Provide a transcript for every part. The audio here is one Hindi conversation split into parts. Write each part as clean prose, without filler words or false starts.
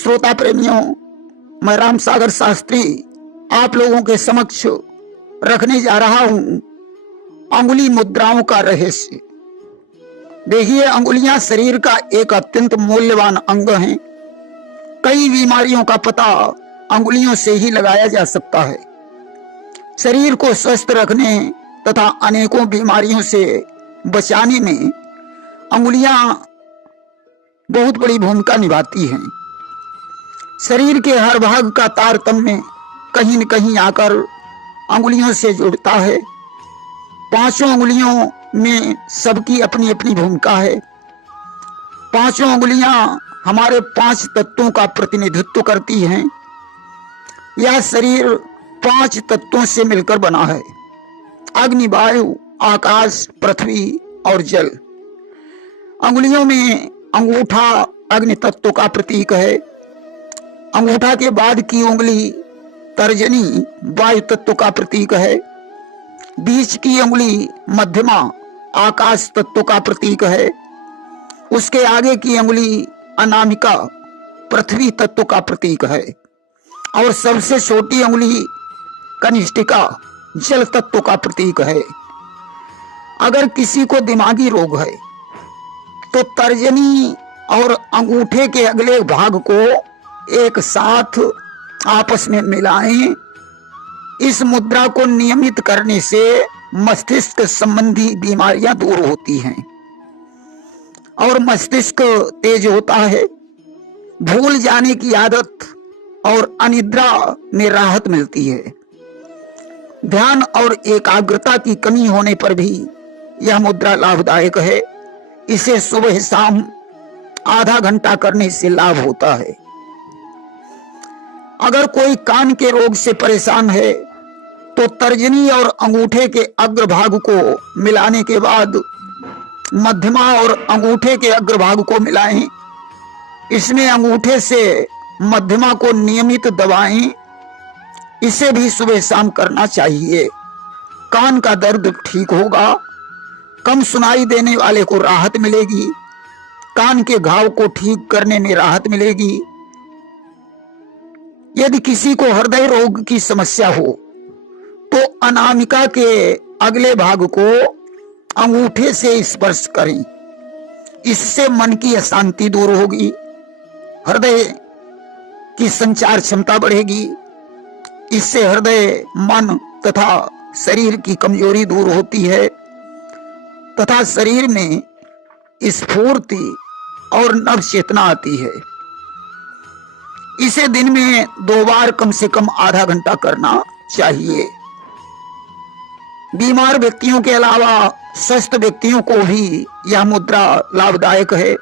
श्रोता प्रेमियों, मैं राम सागर शास्त्री आप लोगों के समक्ष रखने जा रहा हूं अंगुली मुद्राओं का रहस्य। देखिए, अंगुलियां शरीर का एक अत्यंत मूल्यवान अंग हैं। कई बीमारियों का पता अंगुलियों से ही लगाया जा सकता है। शरीर को स्वस्थ रखने तथा अनेकों बीमारियों से बचाने में अंगुलियां बहुत बड़ी भूमिका निभाती हैं। शरीर के हर भाग का तारतम्य कहीं न कहीं आकर अंगुलियों से जुड़ता है। पांचों अंगुलियों में सबकी अपनी अपनी भूमिका है। पांचों अंगुलियां हमारे 5 तत्वों का प्रतिनिधित्व करती हैं। यह शरीर 5 तत्वों से मिलकर बना है: अग्नि, वायु, आकाश, पृथ्वी और जल। अंगुलियों में अंगूठा अग्नि तत्व का प्रतीक है। अंगूठा के बाद की उंगली तर्जनी वायु तत्व का प्रतीक है। बीच की उंगली मध्यमा आकाश तत्व का प्रतीक है। उसके आगे की उंगली अनामिका पृथ्वी तत्व का प्रतीक है और सबसे छोटी उंगली कनिष्ठिका जल तत्व का प्रतीक है। अगर किसी को दिमागी रोग है तो तर्जनी और अंगूठे के अगले भाग को एक साथ आपस में मिलाएं। इस मुद्रा को नियमित करने से मस्तिष्क संबंधी बीमारियां दूर होती हैं और मस्तिष्क तेज होता है। भूल जाने की आदत और अनिद्रा में राहत मिलती है। ध्यान और एकाग्रता की कमी होने पर भी यह मुद्रा लाभदायक है। इसे सुबह शाम आधा घंटा करने से लाभ होता है। अगर कोई कान के रोग से परेशान है तो तर्जनी और अंगूठे के अग्रभाग को मिलाने के बाद मध्यमा और अंगूठे के अग्रभाग को मिलाएं। इसमें अंगूठे से मध्यमा को नियमित दबाएं। इसे भी सुबह शाम करना चाहिए। कान का दर्द ठीक होगा। कम सुनाई देने वाले को राहत मिलेगी। कान के घाव को ठीक करने में राहत मिलेगी। यदि किसी को हृदय रोग की समस्या हो तो अनामिका के अगले भाग को अंगूठे से स्पर्श करें। इससे मन की अशांति दूर होगी, हृदय की संचार क्षमता बढ़ेगी। इससे हृदय, मन तथा शरीर की कमजोरी दूर होती है तथा शरीर में स्फूर्ति और नव चेतना आती है। इसे दिन में 2 बार कम से कम आधा घंटा करना चाहिए। बीमार व्यक्तियों के अलावा स्वस्थ व्यक्तियों को भी यह मुद्रा लाभदायक है।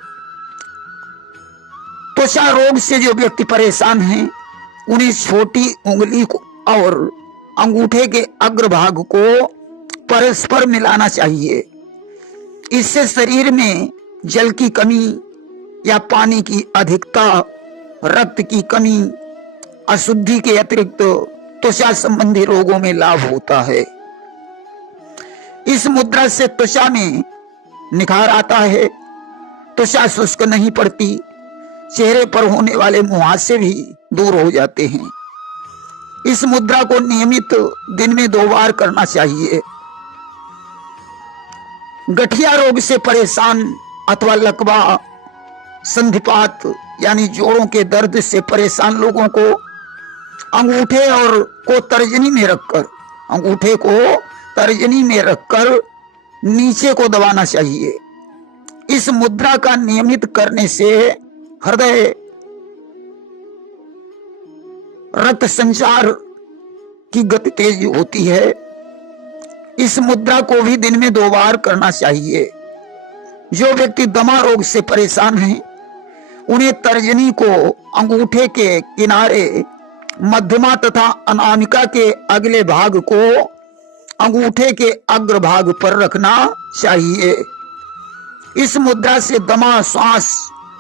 त्वचा रोग से जो व्यक्ति परेशान हैं, उन्हें छोटी उंगली को और अंगूठे के अग्रभाग को परस्पर मिलाना चाहिए। इससे शरीर में जल की कमी या पानी की अधिकता, रक्त की कमी, अशुद्धि के अतिरिक्त त्वचा संबंधी रोगों में लाभ होता है। इस मुद्रा से त्वचा में निखार आता है, त्वचा शुष्क नहीं पड़ती, चेहरे पर होने वाले मुहासे भी दूर हो जाते हैं। इस मुद्रा को नियमित दिन में 2 बार करना चाहिए। गठिया रोग से परेशान अथवा लकवा, संधिपात यानी जोड़ों के दर्द से परेशान लोगों को अंगूठे को तर्जनी में रखकर नीचे को दबाना चाहिए। इस मुद्रा का नियमित करने से हृदय, रक्त संचार की गति तेज होती है। इस मुद्रा को भी दिन में 2 बार करना चाहिए। जो व्यक्ति दमा रोग से परेशान हैं, उन्हें तर्जनी को अंगूठे के किनारे, मध्यमा तथा अनामिका के अगले भाग को अंगूठे के अग्रभाग पर रखना चाहिए। इस मुद्रा से दमा, श्वास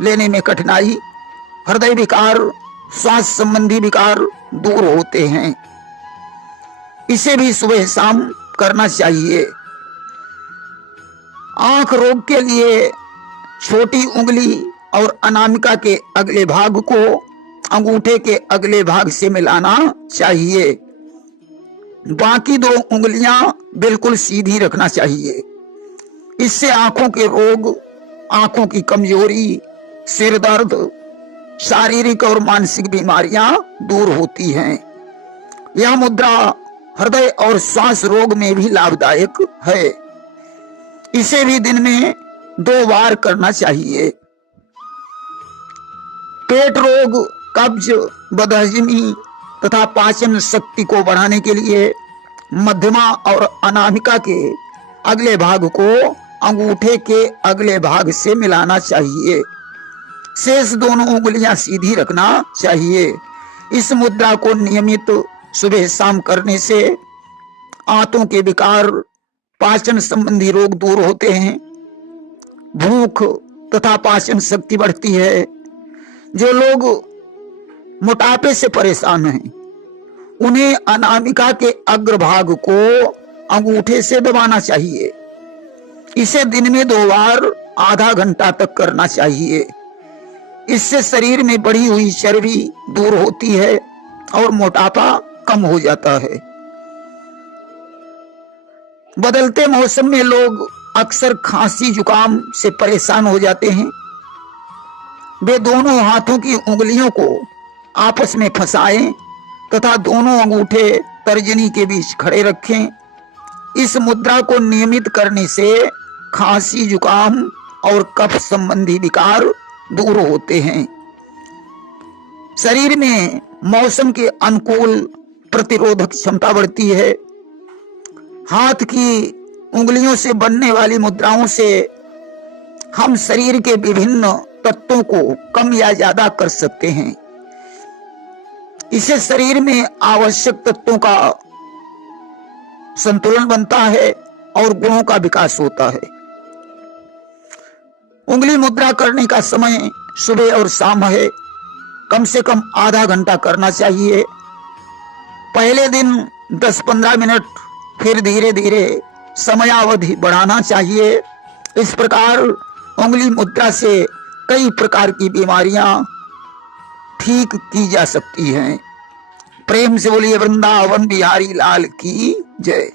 लेने में कठिनाई, हृदय विकार, श्वास संबंधी विकार दूर होते हैं। इसे भी सुबह शाम करना चाहिए। आंख रोग के लिए छोटी उंगली और अनामिका के अगले भाग को अंगूठे के अगले भाग से मिलाना चाहिए। बाकी 2 उंगलियां बिल्कुल सीधी रखना चाहिए। इससे आंखों के रोग, आंखों की कमजोरी, सिर दर्द, शारीरिक और मानसिक बीमारियां दूर होती हैं। यह मुद्रा हृदय और श्वास रोग में भी लाभदायक है। इसे भी दिन में 2 बार करना चाहिए। पेट रोग, कब्ज, बदहजमी तथा पाचन शक्ति को बढ़ाने के लिए मध्यमा और अनामिका के अगले भाग को अंगूठे के अगले भाग से मिलाना चाहिए। शेष दोनों उंगलियां सीधी रखना चाहिए। इस मुद्रा को नियमित सुबह शाम करने से आंतों के विकार, पाचन संबंधी रोग दूर होते हैं, भूख तथा पाचन शक्ति बढ़ती है। जो लोग मोटापे से परेशान हैं, उन्हें अनामिका के अग्रभाग को अंगूठे से दबाना चाहिए। इसे दिन में 2 बार आधा घंटा तक करना चाहिए। इससे शरीर में बढ़ी हुई चर्बी दूर होती है और मोटापा कम हो जाता है। बदलते मौसम में लोग अक्सर खांसी जुकाम से परेशान हो जाते हैं। वे दोनों हाथों की उंगलियों को आपस में फंसाएं तथा दोनों अंगूठे तर्जनी के बीच खड़े रखें। इस मुद्रा को नियमित करने से खांसी, जुकाम और कफ संबंधी विकार दूर होते हैं। शरीर में मौसम के अनुकूल प्रतिरोधक क्षमता बढ़ती है। हाथ की उंगलियों से बनने वाली मुद्राओं से हम शरीर के विभिन्न तत्वों को कम या ज्यादा कर सकते हैं। इससे शरीर में आवश्यक तत्वों का संतुलन बनता है और गुणों का विकास होता है। उंगली मुद्रा करने का समय सुबह और शाम है। कम से कम आधा घंटा करना चाहिए। पहले दिन 10-15 मिनट, फिर धीरे धीरे समयावधि बढ़ाना चाहिए। इस प्रकार उंगली मुद्रा से कई प्रकार की बीमारियां ठीक की जा सकती हैं। प्रेम से बोलिए वृंदावन बिहारी लाल की जय।